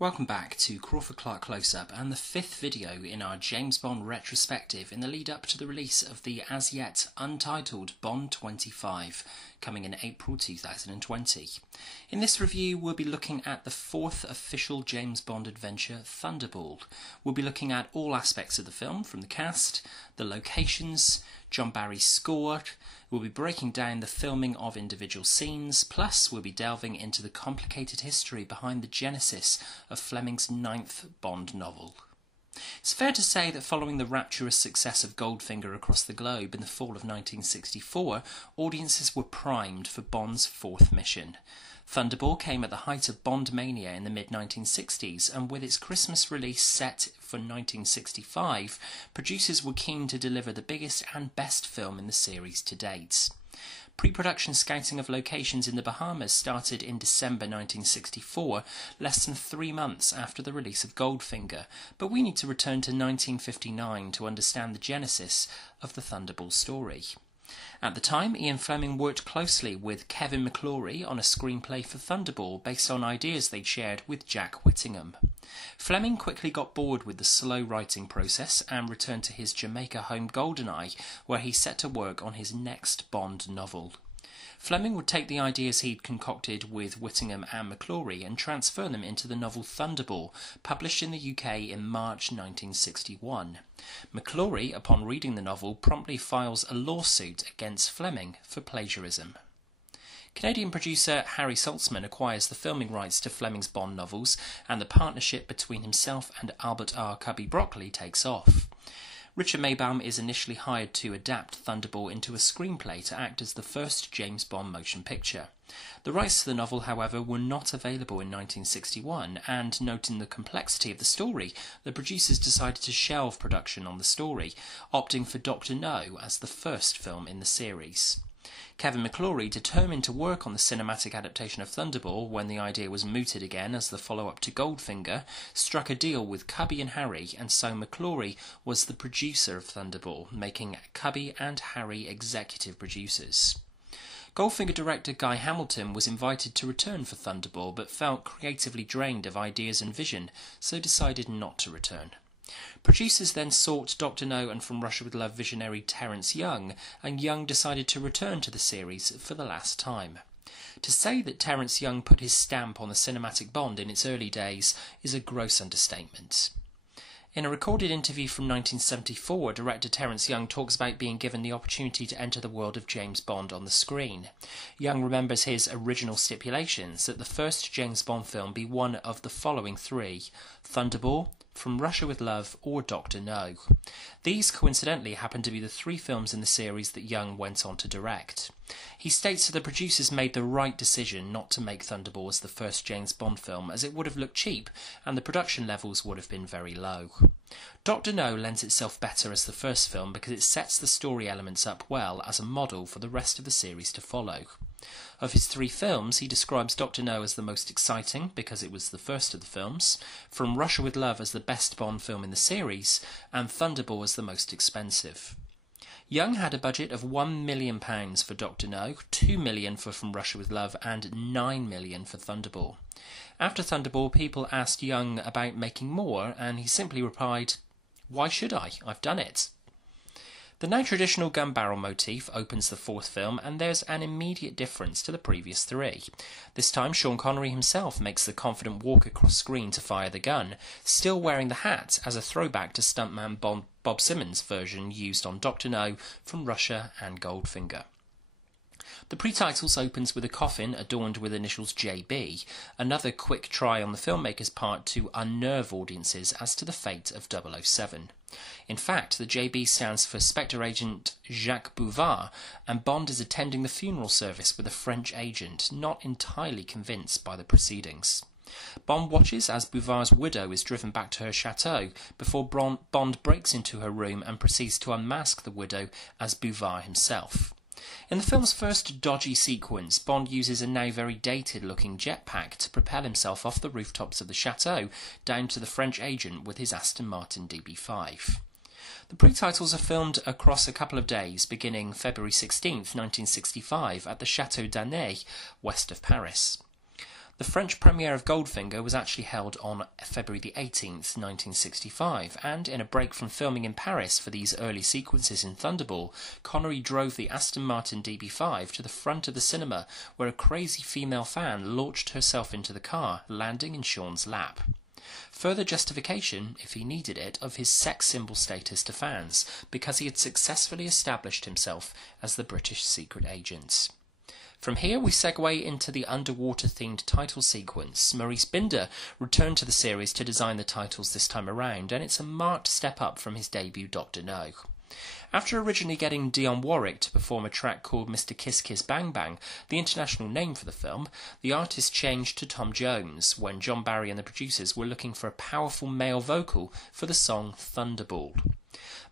Welcome back to Crawford-Clark Close-Up and the fifth video in our James Bond retrospective in the lead up to the release of the as yet untitled Bond 25, coming in April 2020. In this review we'll be looking at the fourth official James Bond adventure, Thunderball. We'll be looking at all aspects of the film, from the cast, the locations, John Barry's score. We'll be breaking down the filming of individual scenes, plus we'll be delving into the complicated history behind the genesis of Fleming's ninth Bond novel. It's fair to say that following the rapturous success of Goldfinger across the globe in the fall of 1964, audiences were primed for Bond's fourth mission. Thunderball came at the height of Bond Mania in the mid-1960s, and with its Christmas release set for 1965, producers were keen to deliver the biggest and best film in the series to date. Pre-production scouting of locations in the Bahamas started in December 1964, less than 3 months after the release of Goldfinger, but we need to return to 1959 to understand the genesis of the Thunderball story. At the time, Ian Fleming worked closely with Kevin McClory on a screenplay for Thunderball based on ideas they'd shared with Jack Whittingham. Fleming quickly got bored with the slow writing process and returned to his Jamaica home Goldeneye, where he set to work on his next Bond novel. Fleming would take the ideas he'd concocted with Whittingham and McClory and transfer them into the novel Thunderball, published in the UK in March 1961. McClory, upon reading the novel, promptly files a lawsuit against Fleming for plagiarism. Canadian producer Harry Saltzman acquires the filming rights to Fleming's Bond novels, and the partnership between himself and Albert R. Cubby Broccoli takes off. Richard Maybaum is initially hired to adapt Thunderball into a screenplay to act as the first James Bond motion picture. The rights to the novel, however, were not available in 1961, and noting the complexity of the story, the producers decided to shelve production on the story, opting for Dr. No as the first film in the series. Kevin McClory, determined to work on the cinematic adaptation of Thunderball when the idea was mooted again as the follow-up to Goldfinger, struck a deal with Cubby and Harry, and so McClory was the producer of Thunderball, making Cubby and Harry executive producers. Goldfinger director Guy Hamilton was invited to return for Thunderball, but felt creatively drained of ideas and vision, so decided not to return. Producers then sought Dr. No and From Russia with Love visionary Terence Young, and Young decided to return to the series for the last time. To say that Terence Young put his stamp on the cinematic Bond in its early days is a gross understatement. In a recorded interview from 1974, director Terence Young talks about being given the opportunity to enter the world of James Bond on the screen. Young remembers his original stipulations that the first James Bond film be one of the following three: Thunderball, From Russia with Love, or Dr. No. These coincidentally happen to be the 3 films in the series that Young went on to direct. He states that the producers made the right decision not to make Thunderball as the first James Bond film, as it would have looked cheap and the production levels would have been very low. Dr. No lends itself better as the first film because it sets the story elements up well as a model for the rest of the series to follow. Of his 3 films, he describes Dr. No as the most exciting, because it was the first of the films, From Russia with Love as the best Bond film in the series, and Thunderball as the most expensive. Young had a budget of £1 million for Dr. No, £2 million for From Russia with Love, and £9 million for Thunderball. After Thunderball, people asked Young about making more, and he simply replied, "Why should I? I've done it." The now traditional gun barrel motif opens the fourth film, and there's an immediate difference to the previous 3. This time Sean Connery himself makes the confident walk across screen to fire the gun, still wearing the hat as a throwback to stuntman Bob Simmons' version used on Dr. No, From Russia and Goldfinger. The pre-titles opens with a coffin adorned with initials JB, another quick try on the filmmaker's part to unnerve audiences as to the fate of 007. In fact, the JB stands for Spectre agent Jacques Bouvard, and Bond is attending the funeral service with a French agent, not entirely convinced by the proceedings. Bond watches as Bouvard's widow is driven back to her chateau, before Bond breaks into her room and proceeds to unmask the widow as Bouvard himself. In the film's first dodgy sequence, Bond uses a now very dated-looking jetpack to propel himself off the rooftops of the chateau down to the French agent with his Aston Martin DB5. The pre-titles are filmed across a couple of days, beginning February 16, 1965, at the Château d'Anay, west of Paris. The French premiere of Goldfinger was actually held on February the 18th, 1965, and in a break from filming in Paris for these early sequences in Thunderball, Connery drove the Aston Martin DB5 to the front of the cinema, where a crazy female fan launched herself into the car, landing in Sean's lap. Further justification, if he needed it, of his sex symbol status to fans, because he had successfully established himself as the British secret agent. From here we segue into the underwater-themed title sequence. Maurice Binder returned to the series to design the titles this time around, and it's a marked step up from his debut Dr. No. After originally getting Dionne Warwick to perform a track called Mr. Kiss Kiss Bang Bang, the international name for the film, the artist changed to Tom Jones when John Barry and the producers were looking for a powerful male vocal for the song Thunderball.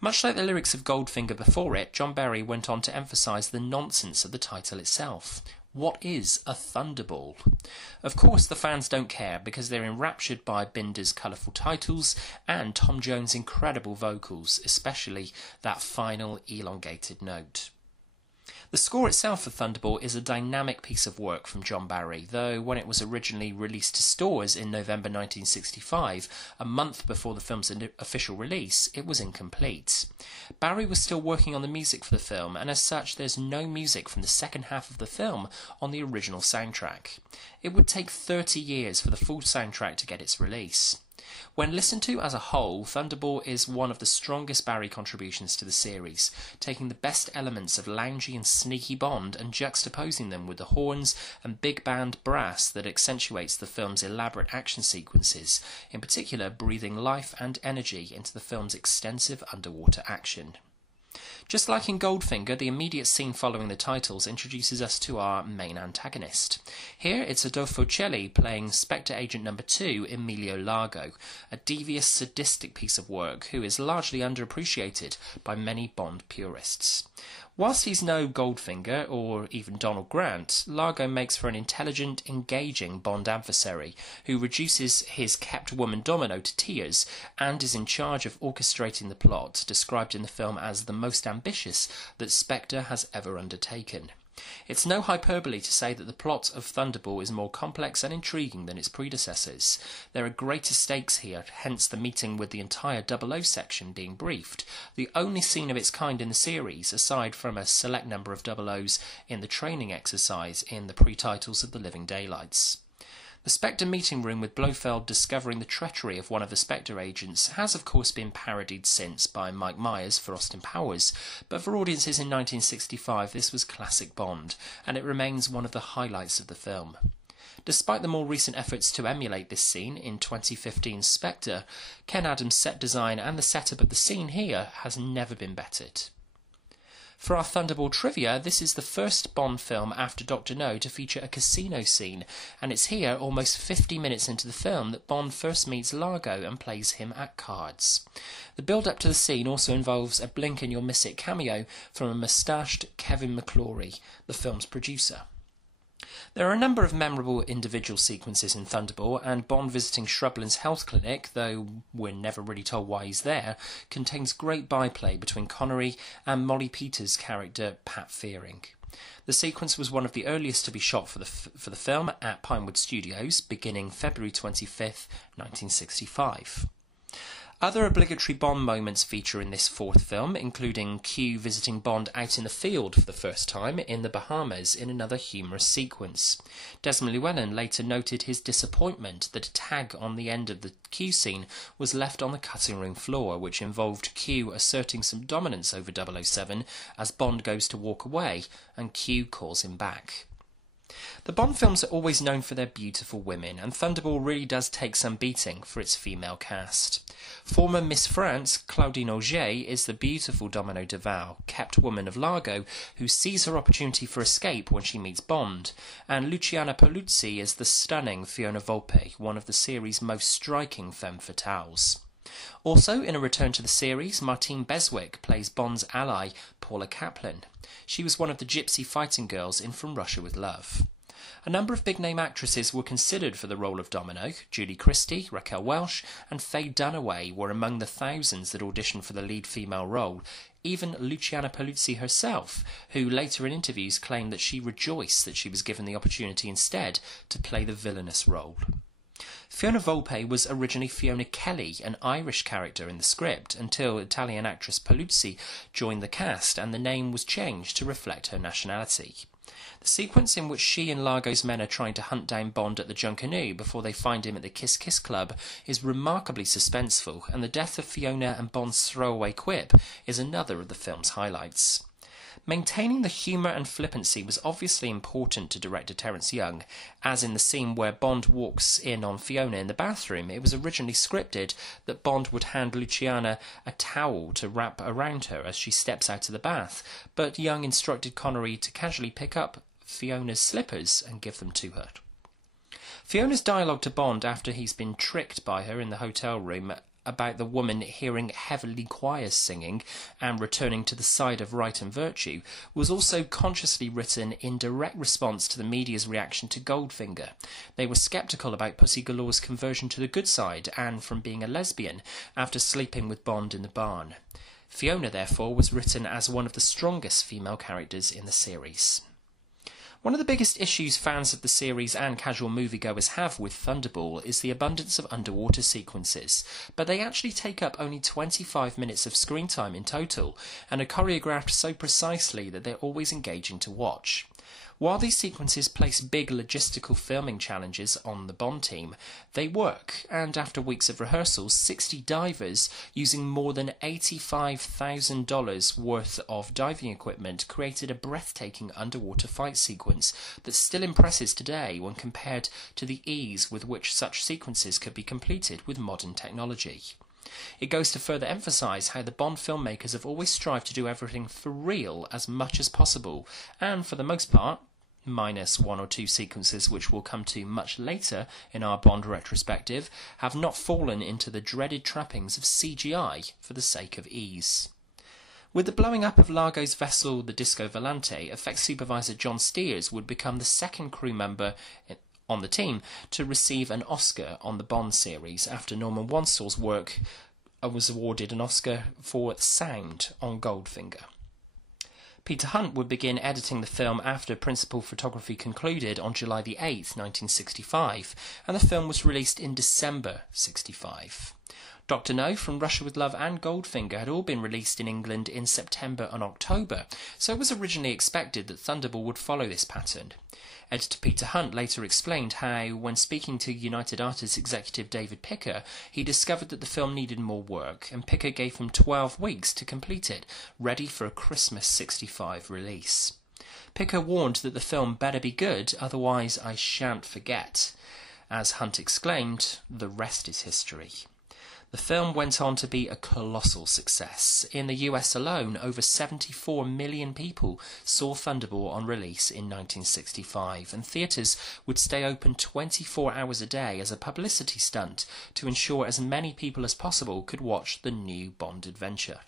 Much like the lyrics of Goldfinger before it, John Barry went on to emphasise the nonsense of the title itself. What is a thunderball? Of course, the fans don't care because they're enraptured by Binder's colourful titles and Tom Jones' incredible vocals, especially that final elongated note. The score itself for Thunderball is a dynamic piece of work from John Barry, though when it was originally released to stores in November 1965, a month before the film's official release, it was incomplete. Barry was still working on the music for the film, and as such there's no music from the second half of the film on the original soundtrack. It would take 30 years for the full soundtrack to get its release. When listened to as a whole, Thunderball is one of the strongest Barry contributions to the series, taking the best elements of loungy and sneaky Bond and juxtaposing them with the horns and big band brass that accentuates the film's elaborate action sequences, in particular breathing life and energy into the film's extensive underwater action. Just like in Goldfinger, the immediate scene following the titles introduces us to our main antagonist. Here it's Adolfo Celli playing Spectre Agent No. 2, Emilio Largo, a devious, sadistic piece of work who is largely underappreciated by many Bond purists. Whilst he's no Goldfinger or even Donald Grant, Largo makes for an intelligent, engaging Bond adversary who reduces his kept woman Domino to tears and is in charge of orchestrating the plot, described in the film as the most ambitious that Spectre has ever undertaken. It's no hyperbole to say that the plot of Thunderball is more complex and intriguing than its predecessors. There are greater stakes here, hence the meeting with the entire 00 section being briefed, the only scene of its kind in the series, aside from a select number of 00s in the training exercise in the pre-titles of The Living Daylights. The Spectre meeting room with Blofeld discovering the treachery of one of the Spectre agents has of course been parodied since by Mike Myers for Austin Powers, but for audiences in 1965 this was classic Bond, and it remains one of the highlights of the film. Despite the more recent efforts to emulate this scene in 2015's Spectre, Ken Adams' set design and the setup of the scene here has never been bettered. For our Thunderball trivia, this is the first Bond film after Dr. No to feature a casino scene, and it's here, almost 50 minutes into the film, that Bond first meets Largo and plays him at cards. The build-up to the scene also involves a blink and you'll miss it cameo from a moustached Kevin McClory, the film's producer. There are a number of memorable individual sequences in Thunderball, and Bond visiting Shrubland's health clinic, though we're never really told why he's there, contains great byplay between Connery and Molly Peters' character Pat Fearing. The sequence was one of the earliest to be shot for the film at Pinewood Studios, beginning February 25th, 1965. Other obligatory Bond moments feature in this fourth film, including Q visiting Bond out in the field for the first time in the Bahamas in another humorous sequence. Desmond Llewellyn later noted his disappointment that a tag on the end of the Q scene was left on the cutting room floor, which involved Q asserting some dominance over 007 as Bond goes to walk away and Q calls him back. The Bond films are always known for their beautiful women, and Thunderball really does take some beating for its female cast. Former Miss France, Claudine Auger, is the beautiful Domino Duval, kept woman of Largo, who sees her opportunity for escape when she meets Bond, and Luciana Paluzzi is the stunning Fiona Volpe, one of the series' most striking femme fatales. Also, in a return to the series, Martine Beswick plays Bond's ally, Paula Kaplan. She was one of the gypsy fighting girls in From Russia with Love. A number of big-name actresses were considered for the role of Domino. Julie Christie, Raquel Welch and Faye Dunaway were among the thousands that auditioned for the lead female role. Even Luciana Paluzzi herself, who later in interviews claimed that she rejoiced that she was given the opportunity instead to play the villainous role. Fiona Volpe was originally Fiona Kelly, an Irish character in the script, until Italian actress Paluzzi joined the cast and the name was changed to reflect her nationality. The sequence in which she and Largo's men are trying to hunt down Bond at the Junkanoo before they find him at the Kiss Kiss Club is remarkably suspenseful, and the death of Fiona and Bond's throwaway quip is another of the film's highlights. Maintaining the humour and flippancy was obviously important to director Terence Young, as in the scene where Bond walks in on Fiona in the bathroom. It was originally scripted that Bond would hand Luciana a towel to wrap around her as she steps out of the bath, but Young instructed Connery to casually pick up Fiona's slippers and give them to her. Fiona's dialogue to Bond after he's been tricked by her in the hotel room about the woman hearing heavenly choirs singing and returning to the side of right and virtue was also consciously written in direct response to the media's reaction to Goldfinger. They were sceptical about Pussy Galore's conversion to the good side and from being a lesbian after sleeping with Bond in the barn. Fiona, therefore, was written as one of the strongest female characters in the series. One of the biggest issues fans of the series and casual moviegoers have with Thunderball is the abundance of underwater sequences, but they actually take up only 25 minutes of screen time in total, and are choreographed so precisely that they're always engaging to watch. While these sequences place big logistical filming challenges on the Bond team, they work, and after weeks of rehearsals, 60 divers using more than $85,000 worth of diving equipment created a breathtaking underwater fight sequence that still impresses today when compared to the ease with which such sequences could be completed with modern technology. It goes to further emphasise how the Bond filmmakers have always strived to do everything for real as much as possible, and for the most part, minus one or two sequences which we'll come to much later in our Bond retrospective, have not fallen into the dreaded trappings of CGI for the sake of ease. With the blowing up of Largo's vessel, the Disco Volante, effects supervisor John Steers would become the second crew member on the team to receive an Oscar on the Bond series after Norman Wansell's work was awarded an Oscar for sound on Goldfinger. Peter Hunt would begin editing the film after principal photography concluded on July the 8th, 1965, and the film was released in December 65. Dr. No, From Russia with Love and Goldfinger had all been released in England in September and October, so it was originally expected that Thunderball would follow this pattern. Editor Peter Hunt later explained how, when speaking to United Artists executive David Picker, he discovered that the film needed more work, and Picker gave him 12 weeks to complete it, ready for a Christmas '65 release. Picker warned that the film better be good, otherwise I shan't forget. As Hunt exclaimed, the rest is history. The film went on to be a colossal success. In the US alone, over 74 million people saw Thunderball on release in 1965, and theatres would stay open 24 hours a day as a publicity stunt to ensure as many people as possible could watch the new Bond adventure.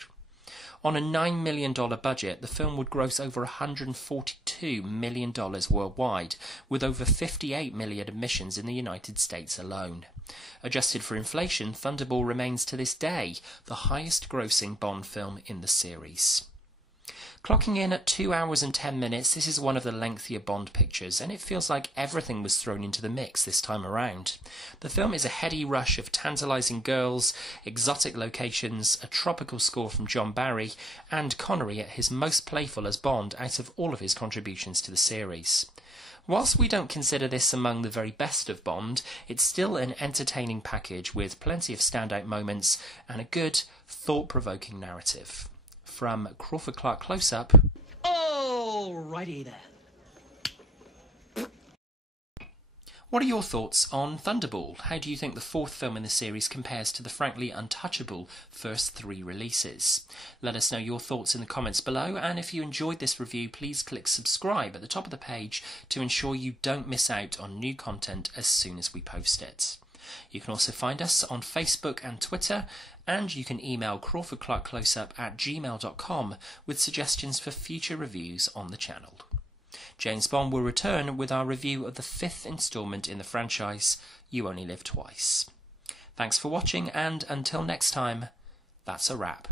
On a $9 million budget, the film would gross over $142 million worldwide, with over 58 million admissions in the United States alone. Adjusted for inflation, Thunderball remains to this day the highest-grossing Bond film in the series. Clocking in at 2 hours and 10 minutes, this is one of the lengthier Bond pictures, and it feels like everything was thrown into the mix this time around. The film is a heady rush of tantalising girls, exotic locations, a tropical score from John Barry, and Connery at his most playful as Bond out of all of his contributions to the series. Whilst we don't consider this among the very best of Bond, it's still an entertaining package with plenty of standout moments and a good, thought-provoking narrative. From Crawford-Clark Close-Up. Alrighty then. What are your thoughts on Thunderball? How do you think the fourth film in the series compares to the frankly untouchable first three releases? Let us know your thoughts in the comments below, and if you enjoyed this review, please click subscribe at the top of the page to ensure you don't miss out on new content as soon as we post it. You can also find us on Facebook and Twitter, and you can email crawfordclarkcloseup@gmail.com with suggestions for future reviews on the channel. James Bond will return with our review of the 5th instalment in the franchise, You Only Live Twice. Thanks for watching, and until next time, that's a wrap.